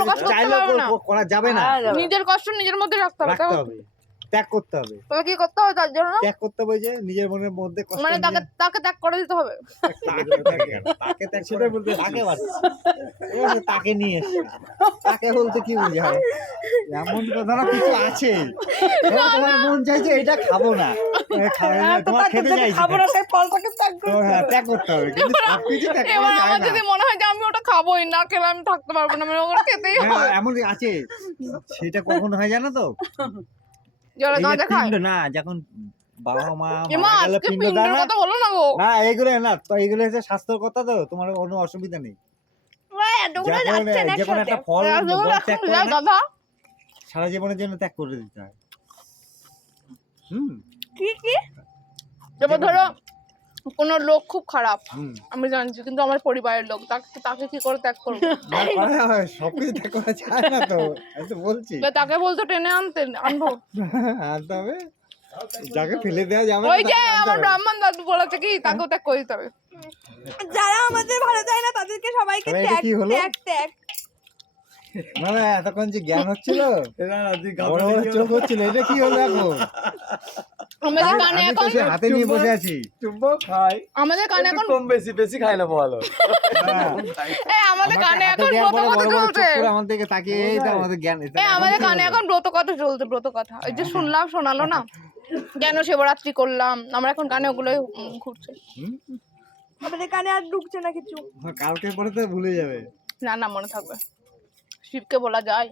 প্রকাশ করা যাবে না। হ্যাঁ, নিজের কষ্ট নিজের মধ্যে রাখতে হবে রাখতে তাও হবে। ত্যাগ করতে হবে। তাহলে কি করতে হবে তার জন্য? ত্যাগ করতে হবে যে নিজের মনের মধ্যে কষ্ট মানে তাকে তাকে ত্যাগ করে দিতে হবে। তাকে ত্যাগ কেন? তাকে ত্যাগ সেটা বলতে তাকে বাড়ছে তাকে নিয়ে এসে। তাকে বলতে কি বুঝায় এমন কথা না কিছু আছে। তোমার মন চাইছে এটা খাব না। খাবে না, তো তোমার খেতে চাইছে। খাব না সেই ফলটাকে ত্যাগ করতে হ্যাঁ ত্যাগ করতে হবে। কিন্তু সবকিছু ত্যাগ করা যায় না। যদি মনে হয় যে আমি ওটা খাবোই না খেলে আমি থাকতে পারব না আমি ওটা খেতেই হ্যাঁ, হবে। এমন আছে? সেটা কখন হয় জানো তো? যারা গাঁজা খায় না যখন বাবা মা কথা বলো না? গো। না এইগুলো না তো এইগুলো হচ্ছে স্বাস্থ্যর কথা তো তোমার কোনো অসুবিধা নেই। যখন একটা ফল সারা জীবনের জন্য ত্যাগ করে দিতে হয়। হুম কি কি? এবার ধরো কোনো লোক খুব খারাপ। আমি জানছি কিন্তু আমার পরিবারের লোক তাকে তাকে কি করে ত্যাগ করব? সবকিছু ত্যাগ করা যায় না তো। আমি বলছি। তাকে বলতো টেনে আনতে আনব। আনতে হবে। যাকে ফেলে দেওয়া যাবে না ওই যে আমার ব্রাহ্মণ দাদু বলেছে কি তাকেও ত্যাগ করে দিতে হবে। যারা আমাদের ভালো চায় না তাদেরকে সবাইকে ত্যাগ ত্যাগ ত্যাগ। মানে এতক্ষণ যে জ্ঞান হচ্ছিল বড় বড় চোখ হচ্ছিল এটা কি হলো এখন? আমাদের কানে এখন হাতে নিয়ে বসে আছি। চুম্বক খাই। আমাদের কানে এখন কম বেশি বেশি খাই না ভালো হ্যাঁ। আমাদের কানে এখন ব্রত কথা চলছে। আমার দিকে তাকিয়ে এই তো আমাদের জ্ঞান এটা এ এখন আমাদের কানে এখন ব্রত কথা চলছে ব্রত কথা। ওই যে শুনলাম শোনালো না? কেন শিবরাত্রি করলাম? আমরা এখন কানে ওগুলোই ঘুরছে? আমাদের কানে আর ঢুকছে না কিছু। হ্যাঁ, কালকে পরে তো ভুলে যাবে। না না মনে থাকবে। শিবকে বলা যায়।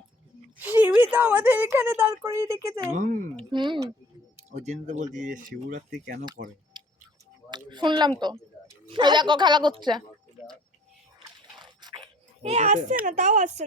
শিবই তো আমাদের এখানে দাঁড় করিয়ে রেখেছে। হুম। হুম। ওই জন্য তো বলছি যে শিবরাত্রি কেন করে? শুনলাম তো। ওই দেখো খেলা করছে। এ আসছে না তাও আসছে না।